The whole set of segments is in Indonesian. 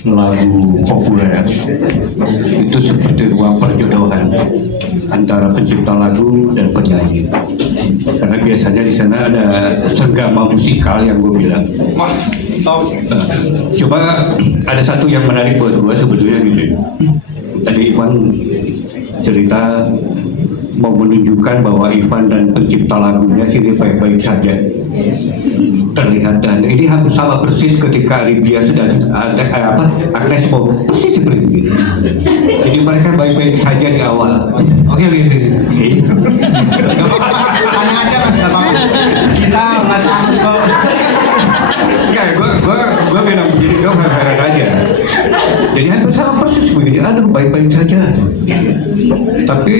lagu populer itu seperti ruang perjodohan antara pencipta lagu dan penyanyi, karena biasanya di sana ada senggama musikal yang gue bilang. Coba ada satu yang menarik buat gue sebetulnya gitu. Tadi Ivan cerita mau menunjukkan bahwa Ivan dan pencipta lagunya sini baik-baik saja terlihat, dan ini hampir sama persis ketika Aribia sedang ada Agnes mau persis seperti ini. Jadi mereka baik-baik saja di awal. Oke. Tanya aja Mas, nggak apa-apa. Kita nggak takut kok. Enggak, gue bilang begini, gue heran aja. Jadi hampir sama persis begini, aduh baik-baik saja. Tapi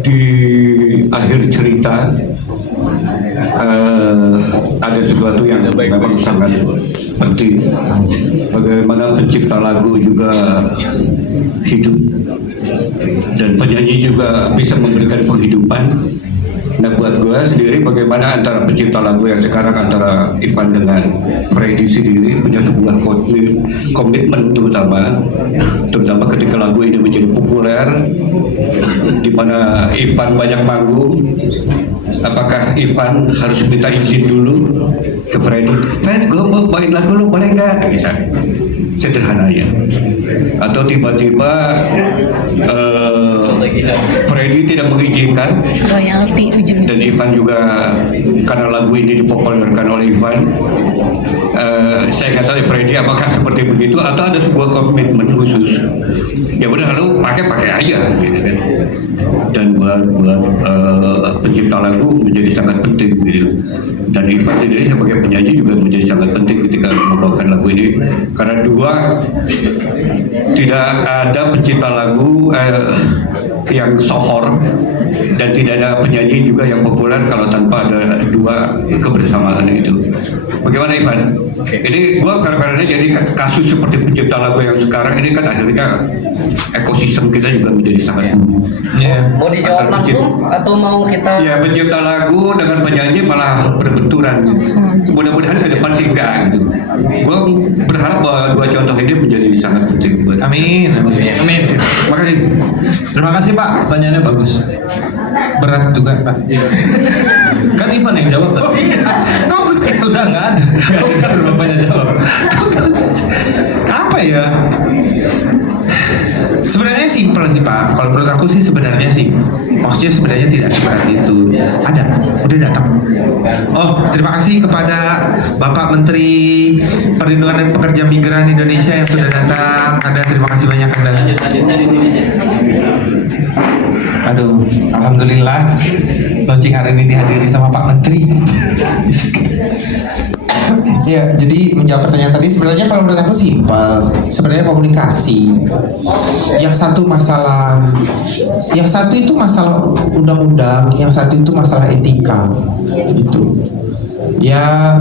di akhir cerita ada sesuatu yang memang sangat penting. Bagaimana pencipta lagu juga hidup dan penyanyi juga bisa memberikan penghidupan. Nah, buat gue sendiri, bagaimana antara pencipta lagu yang sekarang antara Ivan dengan Freddy sendiri punya sebuah komitmen, terutama ketika lagu ini menjadi populer, di mana Ivan banyak manggung. Apakah Ivan harus minta izin dulu ke Freddy? Fred, gue mau main lagu lu, boleh nggak? Misalnya, sederhananya. Atau tiba-tiba Freddy tidak mengizinkan, dan Ivan juga karena lagu ini dipopulerkan oleh Ivan. Saya nggak tahu Freddy apakah seperti begitu atau ada sebuah komitmen khusus. Ya udah, lu pakai aja, gitu kan. Dan buat pencipta lagu menjadi sangat penting, gitu. Dan Ivan sendiri sebagai penyanyi juga menjadi sangat penting ketika membawakan lagu ini, karena tidak ada pencipta lagu yang sohor dan tidak ada penyanyi juga yang populer kalau tanpa ada dua kebersamaan itu. Bagaimana Ivan? Ini gua kadang-kadang jadi kasus seperti pencipta lagu yang sekarang ini kan akhirnya ekosistem kita juga menjadi sangat buruk. Mau dijawab langsung atau mau kita? Ya, pencipta lagu dengan penyanyi malah berbenturan. Mudah-mudahan ke depan sih enggak gitu. Gua berharap bahwa dua contoh ini menjadi sangat penting buat. Amin. Makasih. Terima kasih Pak, pertanyaannya bagus. Berat juga Pak. Kan Ivan yang jawab tadi. Oh iya. Kau udah nggak ada. Kau disuruh bapaknya jawab. Apa ya? Sebenarnya simpel sih Pak. Kalau menurut aku sih sebenarnya sih, maksudnya sebenarnya tidak seberat itu. Ada, udah datang. Oh, terima kasih kepada Bapak Menteri Perlindungan dan Pekerja Migran Indonesia yang sudah datang. Anda terima kasih banyak Anda. Lanjut saya di sini. Aduh, alhamdulillah launching hari ini dihadiri sama Pak Menteri. Ya, jadi menjawab pertanyaan tadi sebenarnya kalau menurut aku simpel. Sebenarnya komunikasi. Yang satu itu masalah undang-undang, yang satu itu masalah etika. Itu. Ya,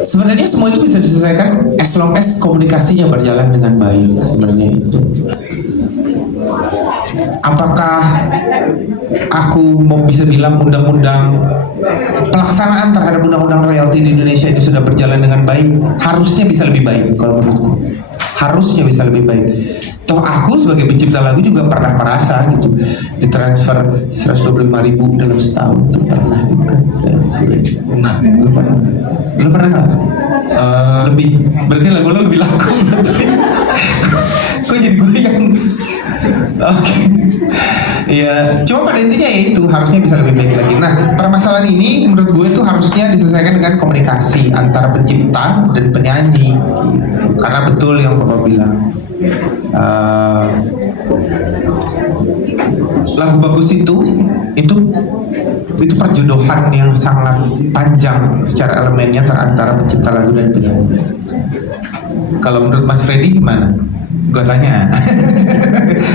sebenarnya semua itu bisa diselesaikan as long as komunikasinya berjalan dengan baik. Sebenarnya itu. Apakah aku mau bisa bilang undang-undang pelaksanaan terhadap undang-undang royalti di Indonesia ini sudah berjalan dengan baik? Harusnya bisa lebih baik kalau menurutku. Harusnya bisa lebih baik. Toh aku sebagai pencipta lagu juga pernah merasa gitu ditransfer 125.000 dalam setahun itu pernah juga. Nah, lu pernah nggak? Lebih. Berarti lagu lu lebih laku. Kok jadi gue yang oke. Ya, cuma pada intinya ya itu harusnya bisa lebih baik lagi. Nah, permasalahan ini menurut gue itu harusnya diselesaikan dengan komunikasi antara pencipta dan penyanyi. Karena betul yang Bapak bilang, lagu bagus itu perjodohan yang sangat panjang secara elemennya antara pencipta lagu dan penyanyi. Kalau menurut Mas Freddy gimana? Gue tanya.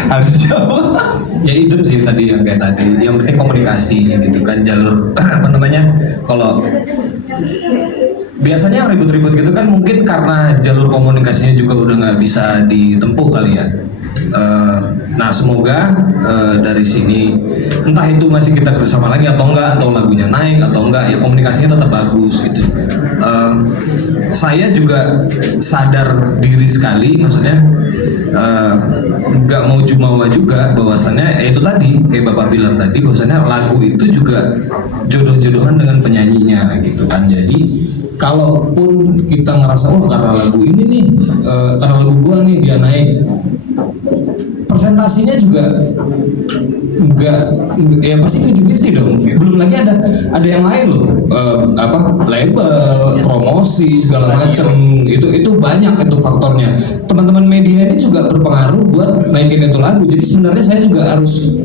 Harus jawab. Ya hidup sih tadi yang kayak tadi. Yang penting komunikasi gitu kan, jalur apa namanya? Kalau biasanya yang ribut-ribut gitu kan mungkin karena jalur komunikasinya juga udah nggak bisa ditempuh kali ya. Nah semoga dari sini entah itu masih kita kerjasama lagi atau enggak, atau lagunya naik atau enggak, ya komunikasinya tetap bagus gitu. saya juga sadar diri sekali, maksudnya nggak mau jumawa juga bahwasannya itu tadi kayak Bapak bilang tadi bahwasannya lagu itu juga jodoh-jodohan dengan penyanyinya gitu kan. Jadi kalaupun kita ngerasa oh karena lagu ini nih, karena lagu gua nih dia naik, presentasinya juga enggak ya pasti 50-50 dong. Belum lagi ada yang lain loh, label, promosi segala macam, itu banyak itu faktornya. Teman-teman media ini juga berpengaruh buat naikin itu lagu. Jadi sebenarnya saya juga harus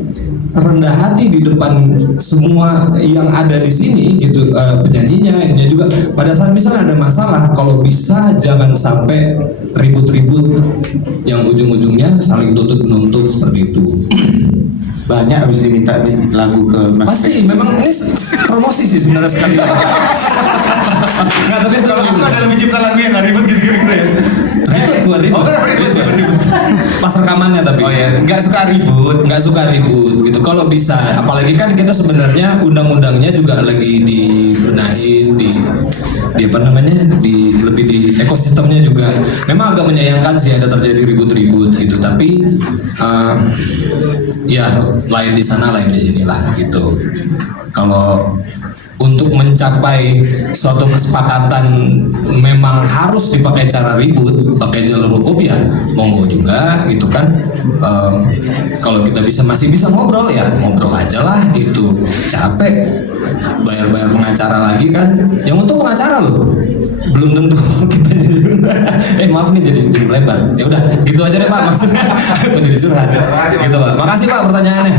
rendah hati di depan semua yang ada di sini gitu, penyanyinya ininya juga. Pada saat misalnya ada masalah, kalau bisa jangan sampai ribut-ribut yang ujung-ujungnya saling tuntut menuntut seperti itu. Banyak habis diminta nih lagu ke Mas. Pasti memang ini promosi sih sebenarnya sekali. Nggak, tapi itu Kalau aku ada lebih cipta lagu yang gak ribet gitu kira-kira ya. ribut. Oh, ribut. Pas rekamannya tapi. Oh ya, nggak suka ribut gitu. Kalau bisa, apalagi kan kita sebenarnya undang-undangnya juga lagi dibenahin, di apa namanya, lebih di ekosistemnya juga. Memang agak menyayangkan sih ada terjadi ribut-ribut gitu, tapi ya lain di sana lain di sini lah gitu. Kalau untuk mencapai suatu kesepakatan memang harus dipakai cara ribut, pakai jalur hukum ya monggo juga gitu kan. Kalau kita masih bisa ngobrol ya ngobrol aja lah gitu. Capek bayar pengacara lagi kan, yang untuk pengacara loh belum tentu kita maaf nih jadi lebar. Ya udah gitu aja deh Pak, maksudnya aku jadi curhat gitu Pak. Makasih Pak pertanyaannya.